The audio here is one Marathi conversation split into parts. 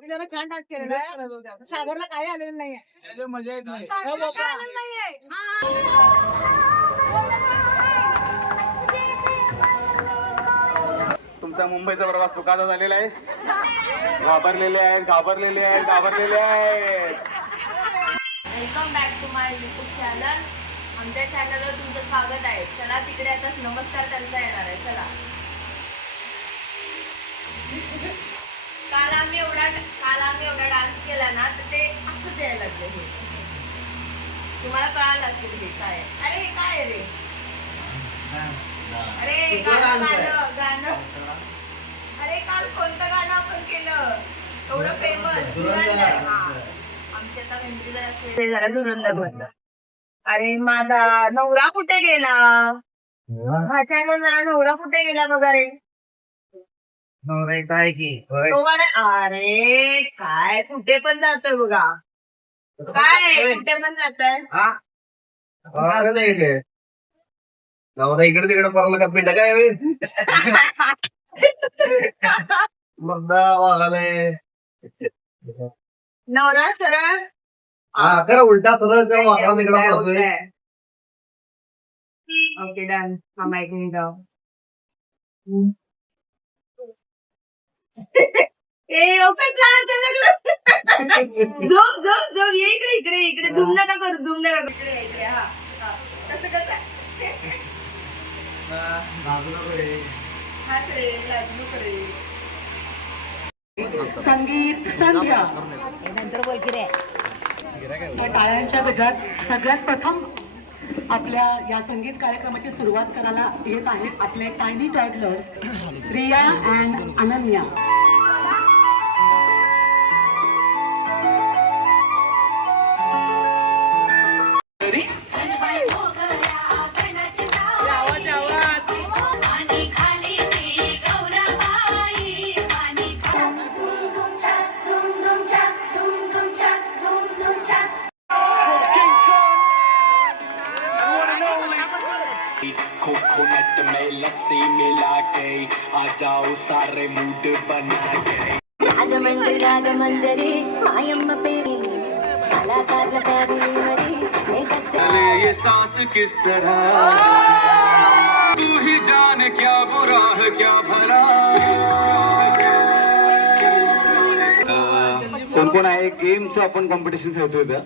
दोघी जण छान डान्स केलेला. सागरला काही आलेलं नाहीये. मजा येत नाही. तुमचा मुंबईचा प्रवास सुखाचा झालेला आहे. घाबरलेले आहेत, घाबरलेले आहेत, घाबरलेले आहेत. Welcome back to my YouTube channel. आमच्या चॅनलवर तुमचं स्वागत आहे. चला तिकडे आता नमस्कार त्यांचा येणार आहे. चला. काल आम्ही एवढा डान्स केला ना, तर ते असं द्यायला लागले. हे तुम्हाला कळालं असेल हे काय आहे. अरे हे काय आहे रे. अरे गाणं अरे काल कोणतं गाणं आपण केलं एवढं फेमस. आमची आता मेमरी जर असेल धुरंधर. अरे माझा नवरा कुठे गेला. जरा नवरा कुठे गेला बघा रे. काय की तो अरे काय कुठे पण जातोय बघा. काय कुठे पण जातोय. नवरा इकडे तिकडे पडला का पिंड काय नवरा सरळ करा उलटा ओके डन. हा माईक मी जाऊ. झोप झोप झोप. ये इकडे इकडे इकडे. झूम नका करू. झूम नका करू. इकडे इकडे. हा कसं कसं. संगीत संध्या या टाळ्यांच्या गजरात सगळ्यात प्रथम आपल्या या संगीत कार्यक्रमाची सुरुवात करायला येत आहेत आपले tiny toddlers Riya and Ananya. Coconut में लस्सी मिला के आ जाओ सारे मूड बना के. రాజమండ్రి రాజమంజరి మాయమ్మ పేరి కళాకారుల పేరి మరి चले ये सांस किस तरह तू ही जाने क्या बुरा है क्या भरा. कोण कोण आहे गेमचं आपण कॉम्पिटिशन ठेवतोय इथं.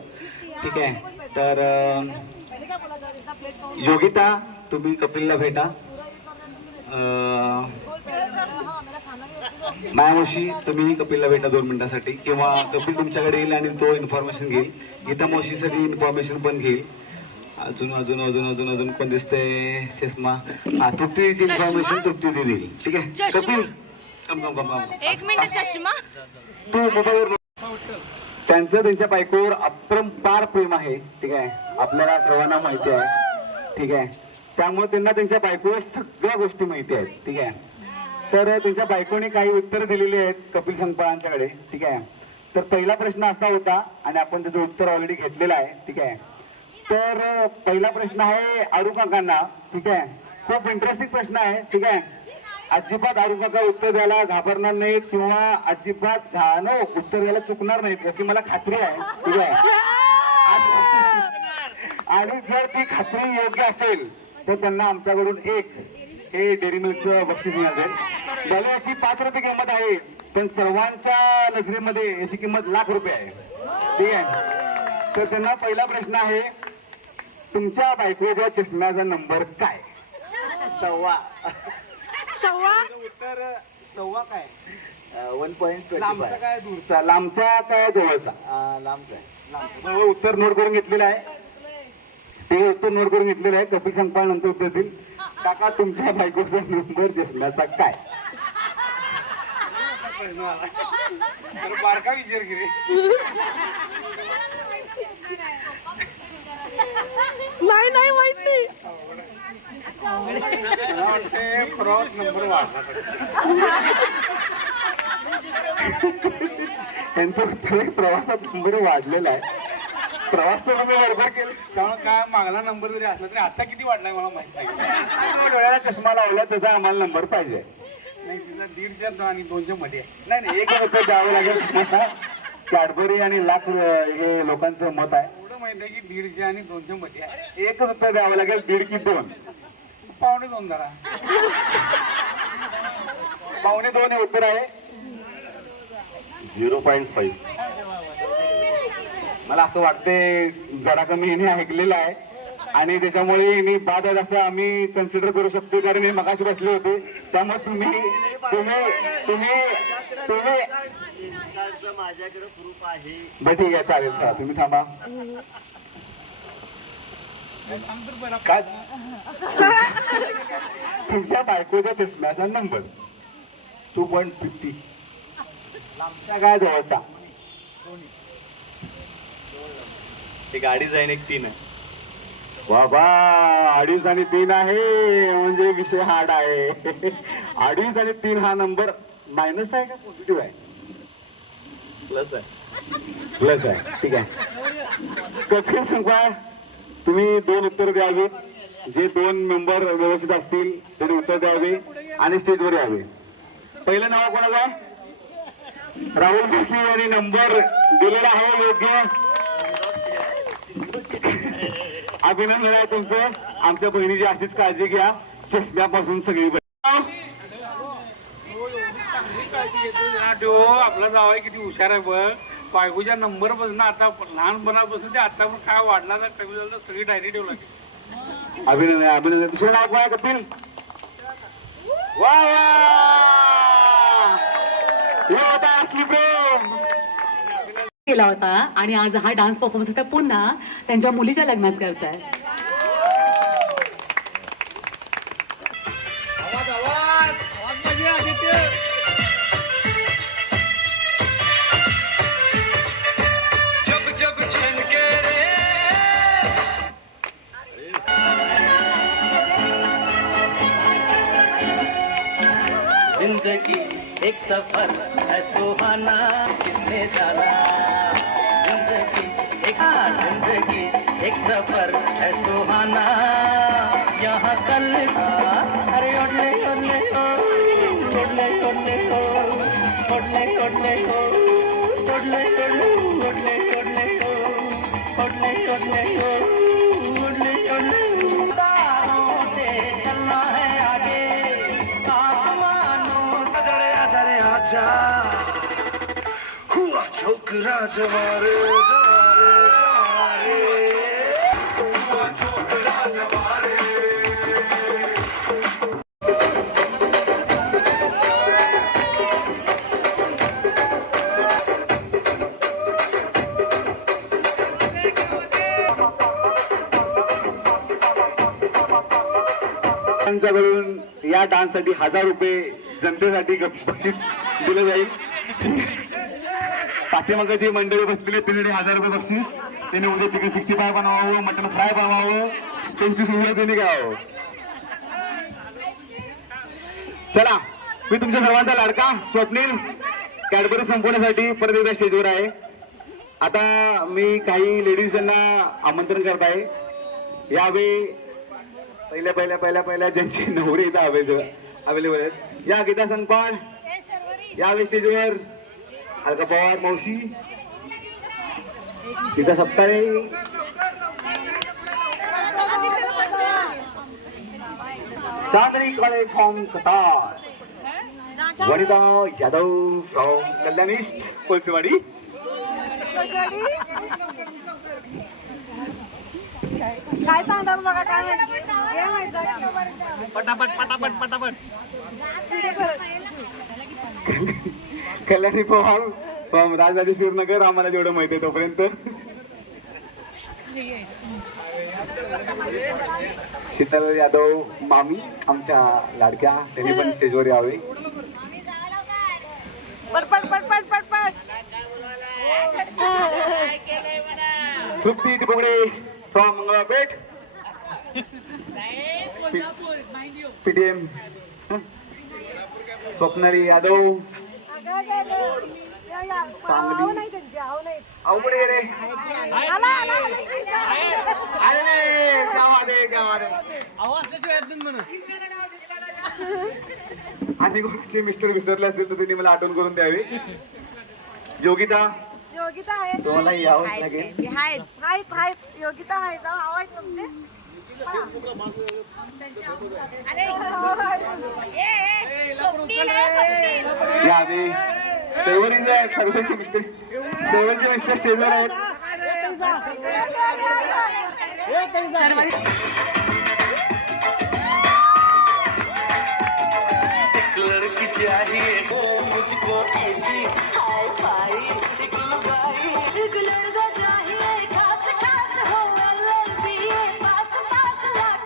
ठीक आहे. तर योगिता तुम्ही कपिलला भेटा. मायामोशी तुम्ही कपिलला भेटा 2 मिनिटांसाठी. किंवा कपिल तुमच्याकडे येईल आणि तो इन्फॉर्मेशन घेईल. गीता मोशीसाठी इन्फॉर्मेशन पण घेईल. अजून अजून अजून अजून अजून कोण दिसतंय. चष्मा. हा तृप्तीची इन्फॉर्मेशन तृप्ती देईल. ठीक आहे. कपिल कम 1 मिनिट. चष्मा तू मोबाईलवर. त्यांच्या बायकोवर अपरंपार प्रेम आहे. ठीक आहे. आपल्याला सर्वांना माहिती आहे. ठीक आहे. त्यामुळे त्यांना त्यांच्या बायकोवर सगळ्या गोष्टी माहिती आहेत. ठीक आहे. तर त्यांच्या बायकोने काही उत्तर दिलेली आहेत कपिल संगपाळांच्याकडे. ठीक आहे. तर पहिला प्रश्न असा होता आणि आपण त्याचं उत्तर ऑलरेडी घेतलेलं आहे. ठीक आहे. तर पहिला प्रश्न आहे आरू काकांना. ठीक आहे. खूप इंटरेस्टिंग प्रश्न आहे. ठीक आहे. अजिबात आरू काका उत्तर द्यायला घाबरणार नाहीत किंवा अजिबात उत्तर द्यायला चुकणार नाहीत याची मला खात्री आहे. ठीक आहे. आणि जर ती खात्री योग्य असेल तर त्यांना आमच्याकडून एक हे डेअरी मिल्कचं बक्षीस मिळेल. भले याची 5 रुपये किंमत आहे पण सर्वांच्या नजरेमध्ये याची किंमत ₹1,00,000 आहे. ठीक आहे. तर त्यांना पहिला प्रश्न आहे तुमच्या बायकोच्या चष्म्याचा नंबर काय. 1.25. उत्तर 1.25 काय 1.25. लांबचा काय दूरचा. लांबचा काय जवळचा. लांबचा. उत्तर नोट करून घेतलेलं आहे. ते उत्तर नोट करून घेतलेलं आहे. कपिल संगपाळ नंतर उत्तर देईल. काका तुमच्या बायकोचा नंबर चष्म्याचा काय. बारका विचार घे. नाही माहिती. क्रॉस नंबर वाढला त्यांचा उत्तर प्रवासात नंबर वाढलेला आहे. प्रवास तर तुम्ही बरोबर केला त्यामुळे काय मागला नंबर जरी असला तरी आता किती वाढलाय मला माहित नाही. डोळ्याला चष्मा लावला त्याचा आम्हाला नंबर पाहिजे. नाही तिला 150 आणि 200 मध्ये आहे. नाही नाही, एक उत्तर द्यावं लागेल तुम्हाला. कॅडबरी आणि लाख हे लोकांचं मत आहे. एवढं माहित आहे की 150 आणि 200 मध्ये आहे. एकच उत्तर द्यावं लागेल, 1.5 की 2. पावणे 2 धरा. पावणे 2 हे उत्तर आहे. 0.5. मला असं वाटते जरा कमी हिने ऐकलेलं आहे आणि त्याच्यामुळे हिने बाद आहे असं आम्ही कन्सिडर करू शकतो, कारण हे मगाशी बसले होते. त्यामुळे तुम्ही तुम्ही तुम्ही तुम्ही माझ्याकडे प्रूफ आहे. बरं ठीक आहे, चालेल. चला तुम्ही थांबा. काय तुमच्या बायकोच्या चष्म्याचा नंबर 2.50. लांबच्या काय जवळचा? ती गाडी जाईन एक 3 आहे. बाबा 2.5 आणि 3 आहे म्हणजे विषय हार्ड आहे. 2.5 आणि 3 हा नंबर मायनस आहे का पॉझिटिव्ह आहे? प्लस आहे. प्लस आहे. ठीक आहे. कठीण सांगा, तुम्ही 2 उत्तर द्यावे. जे 2 मेंबर व्यवस्थित असतील त्यांनी उत्तर द्यावे आणि स्टेजवर यावे. पहिलं नाव कोणाचं आहे? राहुल जोशी यांनी नंबर दिलेला आहे योग्य. अभिनंदन आहे तुमचं. आमच्या बहिणीची अशीच काळजी घ्या, चष्म्यापासून सगळी आपला जावाय किती हुशार आहे बघ. बायकोच्या नंबर पासून आता लहानपणापासून ते आता पण काय वाढला ना कमी झालं सगळी डायरी ठेवला. अभिनंदन अभिनंदन. दुसरं नाव काय कपिल? वा वा, हे होता असली प्रेम. केला होता आणि आज हा डान्स परफॉर्मन्स त्या पुन्हा त्यांच्या मुलीच्या लग्नात करताय. जिंदगी एक सफर है सुहाना, किसने जाना. जिंदगी एक सफर है सुहाना, यहाँ कल अरे ओडले ओडले हो, ओडले ओडले हो, ओडले ओडले हो, ओडले ओडले ओडले ओडले हो, ओडले ओडले हो, ओडले ओडले हो. तारों से चलना है आगे, आसमानों आजारे आजारे आजा हुआ छोकरा जवारे जवारे जवारे हुआ छोकरा जवारे. त्यांच्याकडून या डान्ससाठी 1000 रुपये जनतेसाठी बक्षीस दिलं जाईल. पाठीमागं जी मंडळी बसलेली त्यांनी 1000 रुपये बक्षीस. त्यांनी उद्या चिकन 65 बनवावं, मटन फ्राय बनवावं, त्यांची सुविधा त्यांनी घ्यावं. चला, मी तुमच्या सर्वांचा लाडका स्वप्नील कॅडबरी संपवण्यासाठी परत एकदा स्टेजवर आहे. आता मी काही लेडीज यांना आमंत्रण करत आहे. यावेळी पहिल्या ज्यांची नवरी इथं अवेलेबल आहेत, या गीता संगपाळ यावेळी स्टेजवर. अलका पवार मावशी, Geeta Saptahe, Chandni college from Qatar, Vanita Yadav from कल्याणिस्ट कोलसेवाडी, काय सांगणार बघा काय पटापट पटापट पटापट. कल्याणी पवार फ्रॉम राजराजेश्वर नगर. आम्हाला जेवढं माहिती आहे तोपर्यंत. शीतल यादव मामी आमच्या लाडक्या, त्यांनी पण स्टेजवर यावे. पटपट पटपट पटपट. तृप्ती टिपुगडे फ्रॉम मंगळापेठ, पीटीएम. स्वप्नाली यादव सांगली. अवघडे रे, अरे क्या बात आहे, क्या बात आहे. आणि कोणाचे मिस्टर विसरले असतील तर त्यांनी मला आठवण करून द्यावी. योगिता तुम्हाला यावंच लागेल. या आम्ही सेवरीचे आहेत सर्वांचे मिस्टर, सेवरचे मिस्टर शेजार आहेत. एक लड़की चाहिए वो मुझको ऐसी हाय फाई एक लुगाई एक लड़का चाहिए खास खास हो LLBA पास पास लाख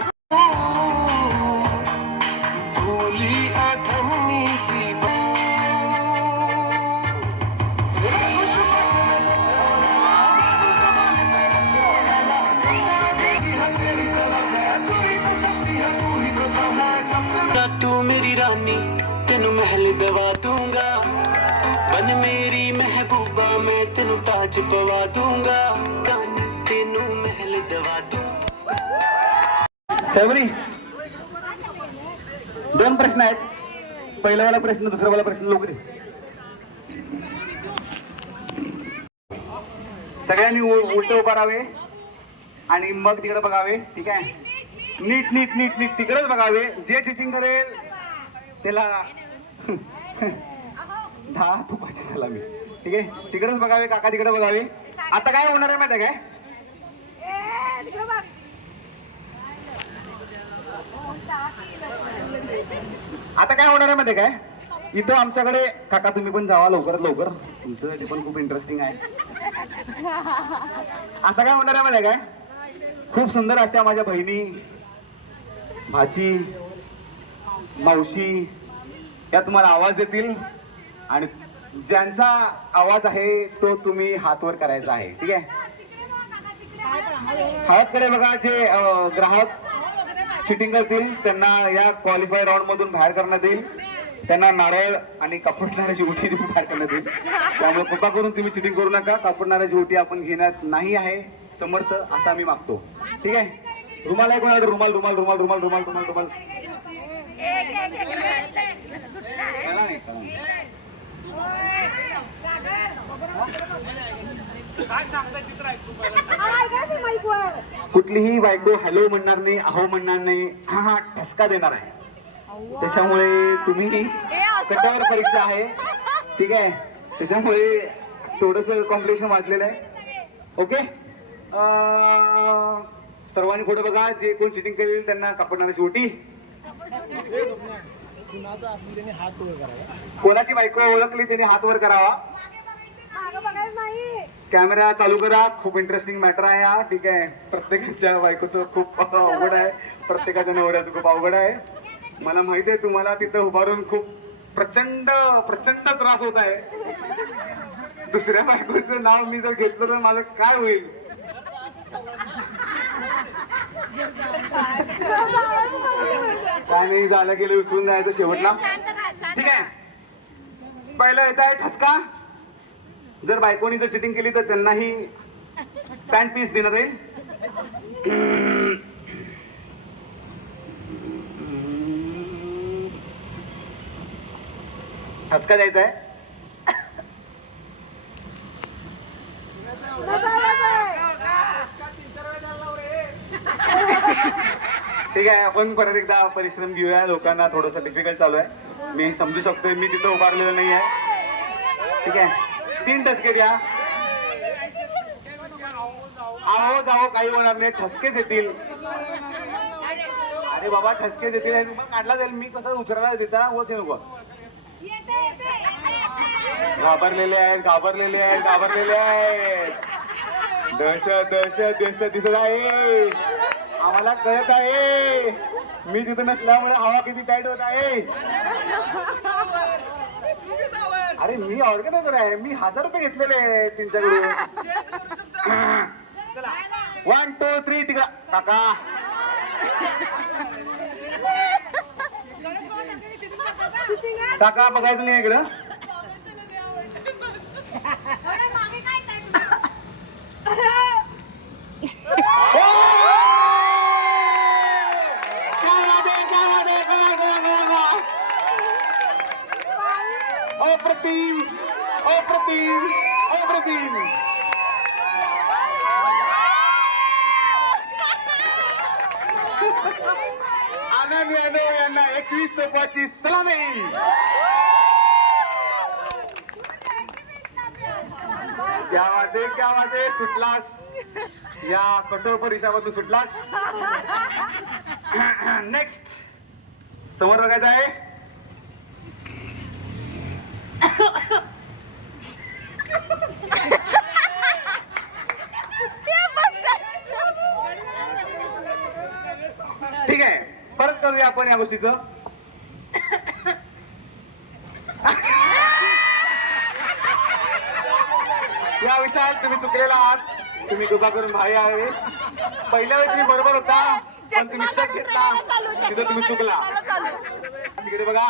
भोली आठवणी सी तू मेरी रानी तेनू महल दवा दूंगा बन मेरी महबूबा मैं तेनू ताज पवा दूंगा रानी तेनू महल दवा दूंगा. सेवरी 2 प्रश्न आहेत. पहिला वाला प्रश्न, दुसरा वाला प्रश्न लवकर. सगळ्यांनी उलट उभा राहावे आणि मग तिकडे बघावे. ठीक आहे, नीट नीट नीट नीट तिकडेच बघावे. जे चिटिंग करेल त्याला 10 तुपाची सलामी. ठीक आहे, तिकडेच बघावे. काका तिकडे बघावे. आता काय होणार आहे माहिती आहे काय? आता काय होणार आहे माहिती आहे काय? इथं आमच्याकडे काका तुम्ही पण जावा लवकरात लवकर, तुमचं पण खूप इंटरेस्टिंग आहे. आता काय होणार आहे माहिती आहे काय? खूप सुंदर अशा माझ्या बहिणी, भाची, मावशी या तुम्हाला आवाज देतील आणि ज्यांचा आवाज आहे तो तुम्ही हातवर करायचा आहे. ठीक आहे, हातकडे बघा. जे ग्राहक चिटिंग करतील त्यांना या क्वालिफाय राऊंड मधून बाहेर करण्यात येईल. त्यांना नारळ आणि कापडणाऱ्याची ओटी बाहेर करण्यात येईल. त्यामुळे कृपा करून तुम्ही चिटिंग करू नका. कापडणाऱ्याची ओटी आपण घेण्यात नाही आहे समर्थ असा मी मागतो. ठीक आहे, रुमाल आहे कोणाकडे? रुमाल रुमाल रुमाल रुमाल रुमाल रुमाल रुमाल. कुठलीही बायको हॅलो म्हणणार नाही, अहो म्हणणार नाही, हा हा ठसका देणार आहे. त्याच्यामुळे तुम्ही कटावर परीक्षा आहे. ठीक आहे, त्याच्यामुळे थोडस कॉम्पिटिशन वाजलेलं आहे. ओके, सर्वांनी पुढे बघा. जे कोण चिटिंग करेल त्यांना कापडणाऱ्याची ओटी. कोणाची बायको ओळखली त्यांनी हात वर करावा. कॅमेरा चालू करा. खूप इंटरेस्टिंग मॅटर आहे हा. ठीक आहे, प्रत्येकाच्या बायकोचं खूप अवघड आहे, प्रत्येकाच्या नवऱ्याचं खूप अवघड आहे. मला माहिती आहे तुम्हाला तिथं उभारून खूप प्रचंड प्रचंड त्रास होत आहे. दुसऱ्या बायकोचं नाव मी जर घेतलं तर माझं काय होईल? काय नाही, झालं गेलं विसरून जायचं शेवटला. ठीक आहे, पहिलं येत आहे ठसका. जर बायकोनी जर सिटिंग केली तर त्यांनाही पॅन्ट पीस देण्यात येईल. ठसका द्यायचा आहे. ठीक आहे, आपण परत एकदा परिश्रम घेऊया. लोकांना थोडंसं डिफिकल्ट चालू आहे, मी समजू शकतोय. मी तिथं उभारलेलं नाही आहे. ठीक आहे, 3 ठसके द्या. आहो जाओ काही होणार नाही, ठसकेच येतील. अरे बाबा ठसके देतील, मग काढला जाईल. मी कसं उचलायला देता होत नको. घाबरलेले आहेत, घाबरलेले आहेत, घाबरलेले आहेत. दहशत दहशत दहशत दिसत आहे. आम्हाला कळत आहे मी तिथं नसल्यामुळे हवा किती टाईट होत आहे. अरे मी ऑर्गनायझर आहे, मी 1000 रुपये घेतलेले आहे त्यांच्याकडून. 1 2 3 तिकडा काका. काका बघायचं नाही इकडं. तोफाची सलामी. क्या वाटे सुटलास या कठोर परिश्रमातून सुटलास. नेक्स्ट समोर बघायचं आहे. ठीक आहे, परत करूया आपण या गोष्टीचं. या विषयात तुम्ही चुकलेला आहात. तुम्ही कृपा करून भाई आहे. पहिल्या वेळी तुम्ही बरोबर होता, पण तुम्ही शक घेतला तिथं तुम्ही चुकला. तिकडे बघा.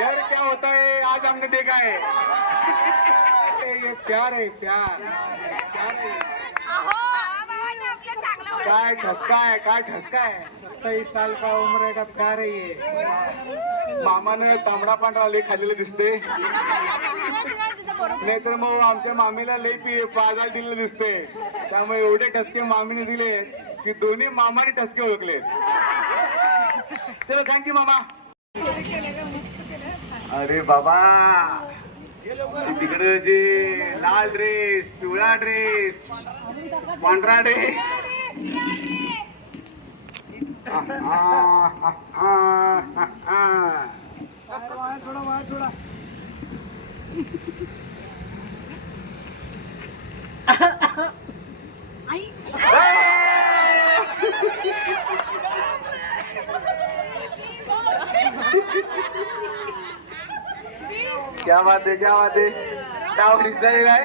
डर क्या होता है आज हमने देखा है. ये प्यार है प्यार. काय ठसका आहे, काय ठसका आहे. 27 साल का उम्र आहे का काय रे. मामानं तांबडा पांढरा लई खाल्लेलं दिसते, नाहीतर मग आमच्या मामीला लई पाजायला दिलेलं दिसते. त्यामुळे एवढे ठसके मामीने दिले की दोन्ही मामाने ठसके ओळखले. चलो थँक्यू मामा. अरे बाबा, तिकडे जे लाल ड्रेस, पिवळा ड्रेस, पांढरा ड्रेस, क्या बात आहे, क्या बात आहे. डाव झालेला आहे.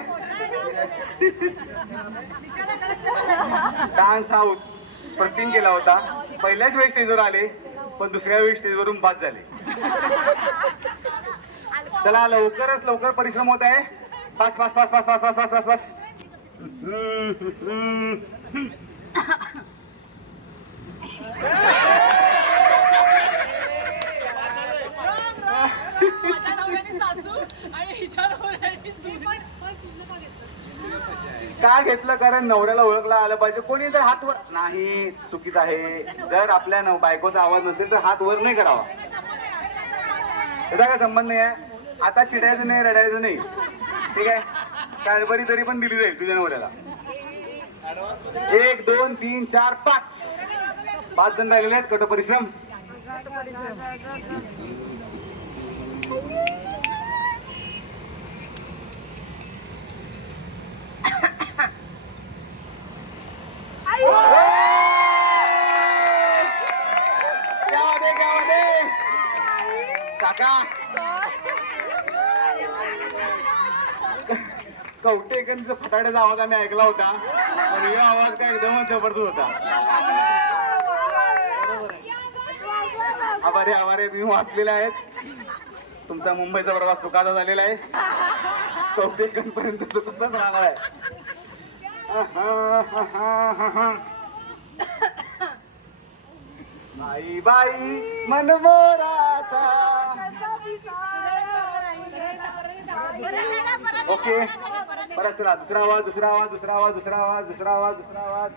डान्स आउट प्रतिम केला होता. पहिल्याच वेळी स्टेजवर आले, पण दुसऱ्या वेळी स्टेजवरून बाद झाले. चला लवकरच लवकर परिश्रम होत आहे. Fast fast fast fast fast fast fast fast. का घेतलं, कारण नवऱ्याला ओळखला आलं पाहिजे. कोणी जर हात वर नाही, चुकीचं आहे. जर आपल्या बायकोचा आवाज नसेल तर हात वर नाही करावा. त्याचा काय संबंध नाही आहे. आता चिडायचं नाही, रडायचं नाही. ठीक आहे, कॅडबरी तरी पण दिली जाईल तुझ्या नवऱ्याला. 1 2 3 4 5 जण राहिलेले आहेत. कठोर परिश्रम. काका कवटेकरांचा फटाड्याचा आवाज आम्ही ऐकला होता, पण हा आवाज काय एकदमच जबरदस्त होता. आभारी आभारी तुम्ही वाचलेले आहेत. तुमचा मुंबईचा प्रवास सुखाचा झालेला आहे. कवटेकरांपर्यंत तसंच राहणार आहे. बाई बाई मनमोराचा. ओके, परत चला. दुसरा आवाज, दुसरा आवाज, दुसरा आवाज, दुसरा आवाज, दुसरा आवाज, दुसरा आवाज.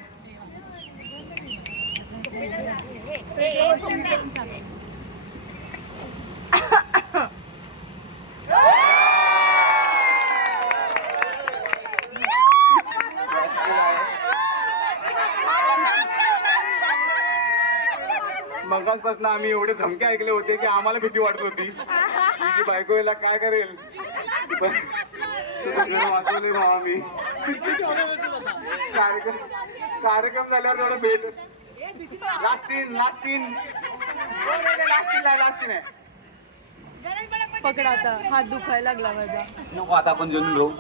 मगाचपासून आम्ही एवढे धमके ऐकले होते की आम्हाला भीती वाटत होती तुझी बायको याला काय करेल. वाचवले ना आम्ही. कार्यक्रम झाल्यावर थोडं भेट. लास्टीन आहे. पकडा आता, हात दुखायला लागला माझा. नको, आता आपण जेवून घेऊ.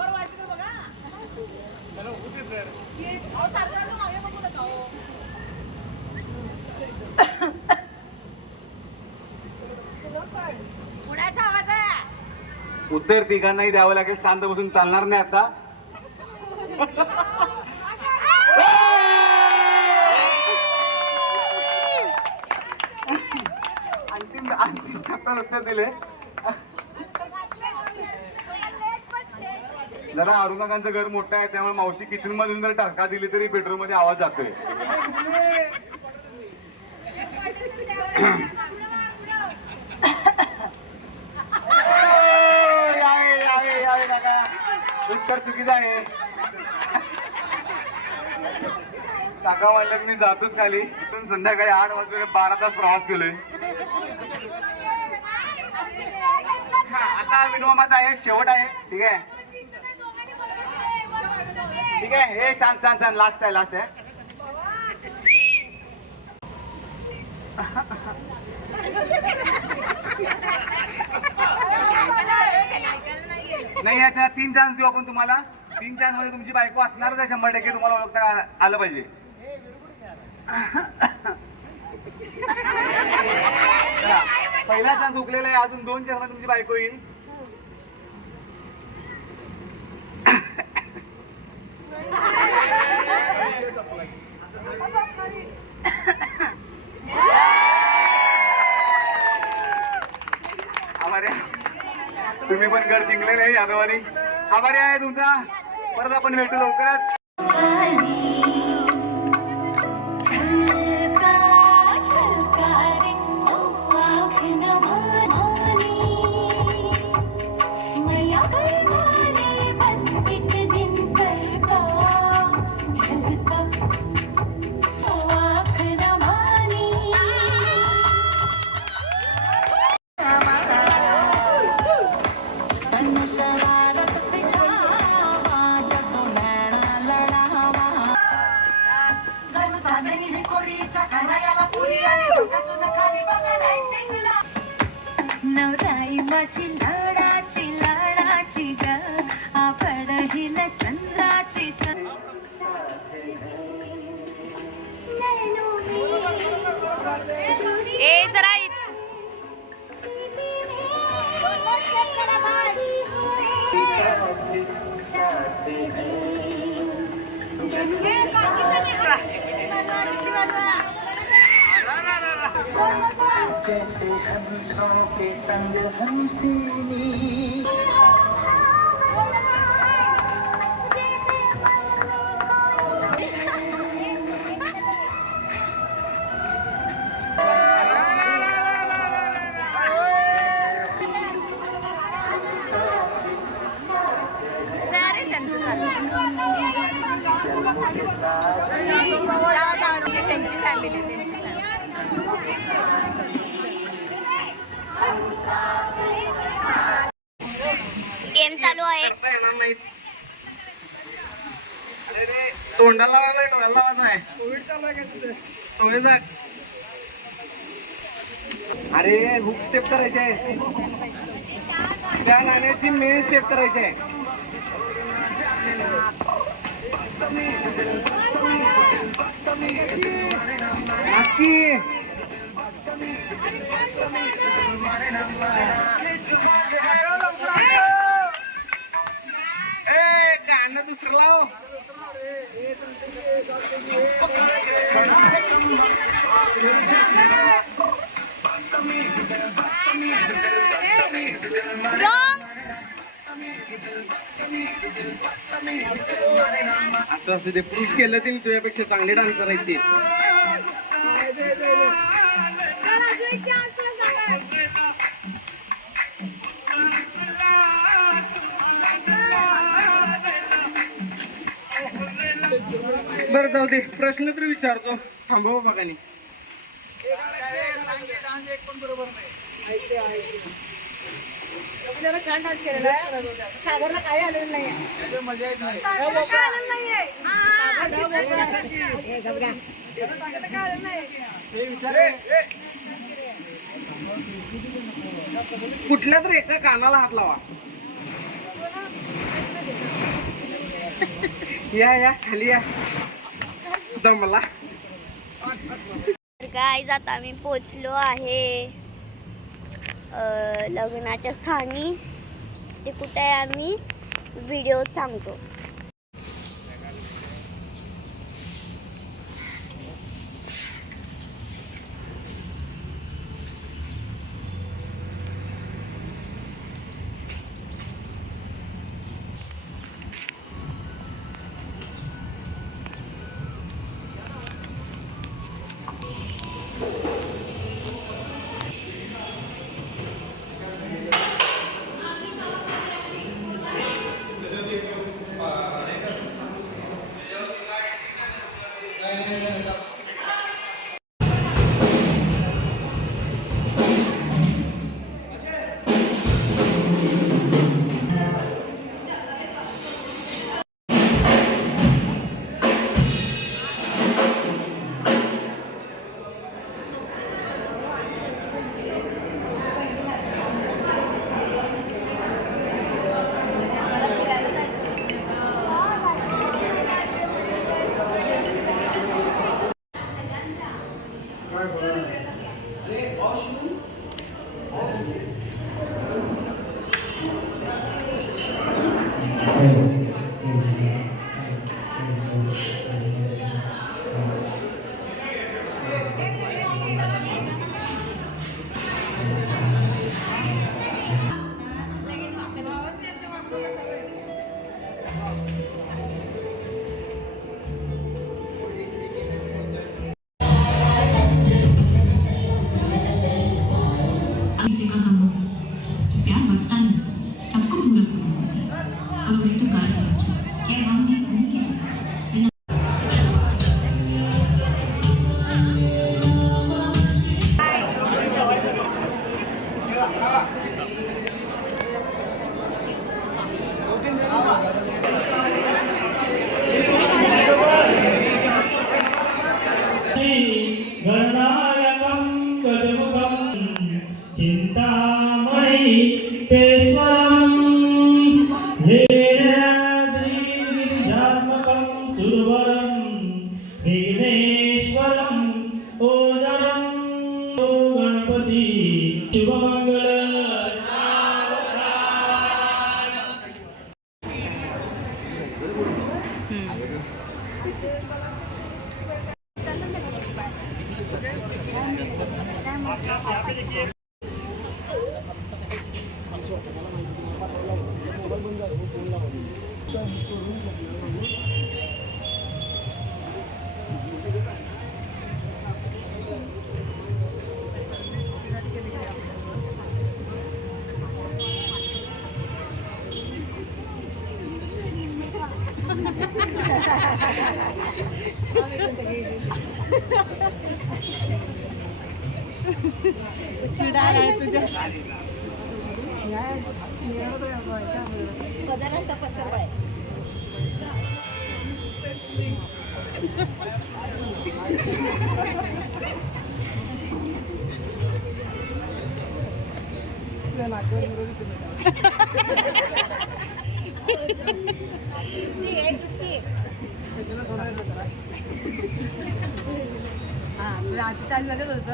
उत्तर तिघांनाही द्यावं लागेल. शांत बसून चालणार नाही आता. अंतिम टप्प्यात उत्तर दिले. जरा अरुणाकांचं घर मोठं आहे त्यामुळे मावशी किचन मधून जर टाका दिली तरी बेडरूम मध्ये आवाज जातोय. उत्तर चुकीचं आहे. काका म्हणलं मी जातोच खाली. इथून संध्याकाळी 8 वाजता 12 तास प्रवास केलोय. आता विनोमाचा आहे, शेवट आहे. ठीक आहे ठीक आहे. हे शांत शांत शांत लास्ट आहे लास्ट आहे. नाही याचा 3 चान्स देऊ आपण तुम्हाला. 3 चान्स मध्ये तुमची बायको असणारच आहे 100%. तुम्हाला ओळखता आलं पाहिजे. पहिला चान्स हुकलेला आहे. अजून 2 चान्स मध्ये तुमची बायको येईल. तुम्ही पण गड जिंकलेले आहे यादवानी. आभारी आहे तुमचा. परत आपण भेटू लवकरच. नवराई माझी लाडाची लाडाची ग आपण हिला चंद्राची ए जरा जैसे हंसों के संग हंसीनी त्यांची फॅमिली गेम चालू आहे. तोंडाला आवाज नाही. कोविड चालू आहे का तुझं? अरे हुक स्टेप करायचे आहे. त्या नाण्याची मेन स्टेप करायची आहे. नक्की गाणं दुसरं लाव. असं असं ते प्रूफ केलं ते तुझ्यापेक्षा चांगले डान्सर आहेत ते. बरं जाऊ दे. प्रश्न तर विचारतो. थांबव बघानी. छान डान्स केलेला आहे. सागरला काही आलेलं नाही. मजा येत नाही. कुठल्या तर एका कानाला हात लावा. या खाली या. दमला. गाईज आता आम्ही पोचलो आहे लग्नाच्या स्थानी. ते कुठे आहे आम्ही व्हिडिओ सांगतो. प्यार बढ़ता नहीं, सबको पूरा करना होता है और वही तो कार्य है कि हम नहीं उनके गणनायकं गजमुखं चिन्तामणि ते स्वरं गिरिजात्मकं सुरवरं विघ्नेश्वरं ओजरं ओ गणपति शुभमंगल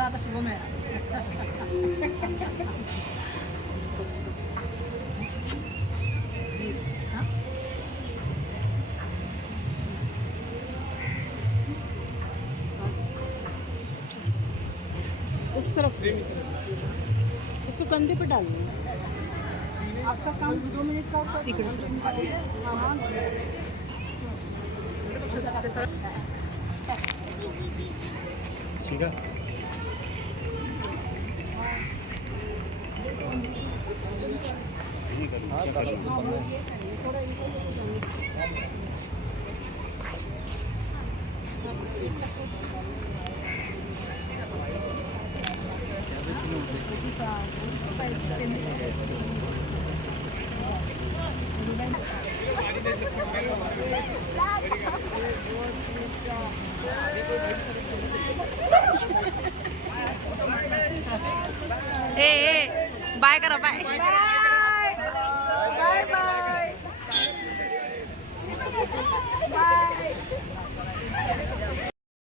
आता शुभम आहे उस तरफ से उसको कंधे पे डालना आपका काम 2 मिनट का होता तिकडे ठीक है बाय करा बाय.